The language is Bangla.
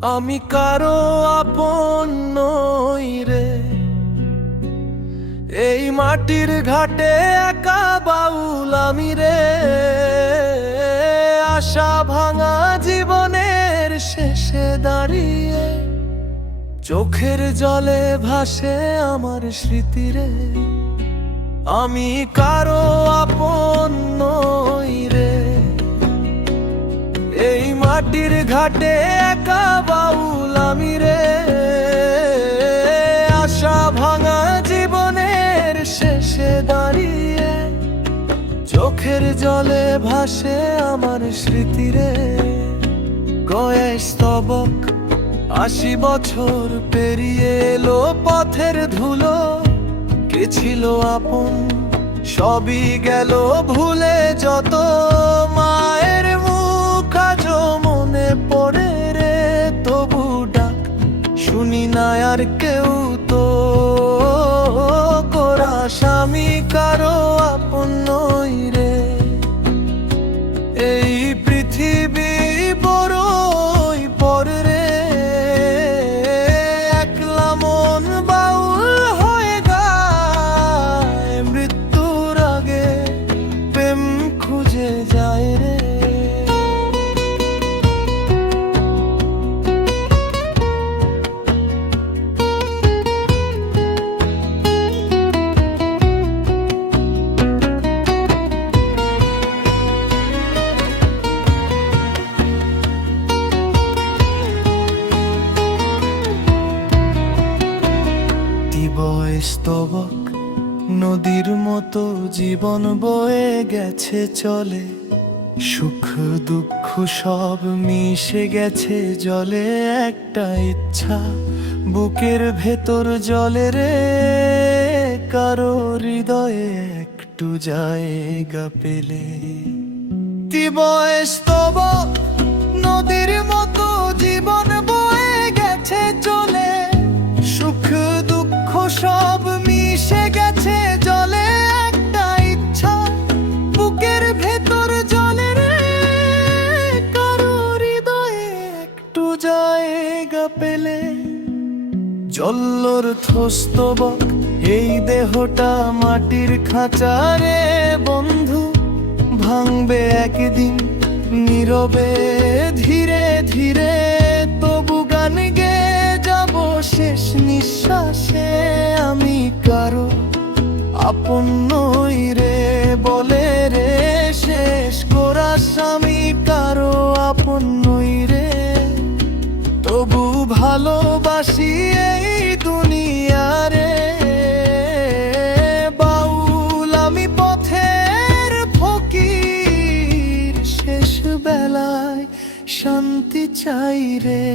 আমি কারো আপন নই রে, এই মাটির ঘাটে একা বাউল আমি রে। আশা ভাঙা জীবনের শেষে দাঁড়িয়ে চোখের জলে ভাসে আমার স্মৃতি রে। আমি কারো আপন নই রে, এই মাটির ঘাটে একা বাউল আমি রে। আশা ভাঙা জীবনের শেষে দাঁড়িয়ে চোখের জলে ভাসে আমার স্মৃতি রে। গয়ে স্তবক ৮০ বছর পেরিয়ে এলো পথের ধুলো। কে ছিল আপন সবই গেল ভুলে, যত মায়ের মুখ আজও মনে পড়ে রে। তবু ডাক শুনি না আর কেউ তো করা, স্বামী কারো আপন নই রে। এই পৃথিবী বড়ই পর রে, একলা মন বাউল হয়ে গায়। মৃত্যুর আগে প্রেম খুঁজে যায় রে। স্তবক নদীর মতো জীবন বয়ে গেছে চলে, সুখ দুঃখ সব মিশে গেছে জলে। একটা ইচ্ছা বুকের ভেতর জলে রে, কারো হৃদয়ে একটু জায়গা পেলে। স্তবক নদীর মতো জীবন বয়ে গেছে চলে, সুখ দুঃখ সব মিশে গেছে জলে। একটা ইচ্ছা বুকের ভেতর জলে রে, কারো হৃদয়ে একটু জায়গা পেলে। জল্লোর স্তবক এই দেহটা মাটির খাঁচা রে বন্ধু, ভাঙবে একদিন নীরবে ধীরে ধীরে। তবু গান গেয়ে যাব শেষ নিঃশ্বাসে, আমি কারো আপন নই রে বলে রে। শেষ করা স্বামী কারো আপন নই রে, তবু ভালোবাসি এই দুনিয়া রে। বাউল আমি পথের ফকির, শেষ বেলায় শান্তি চাই রে।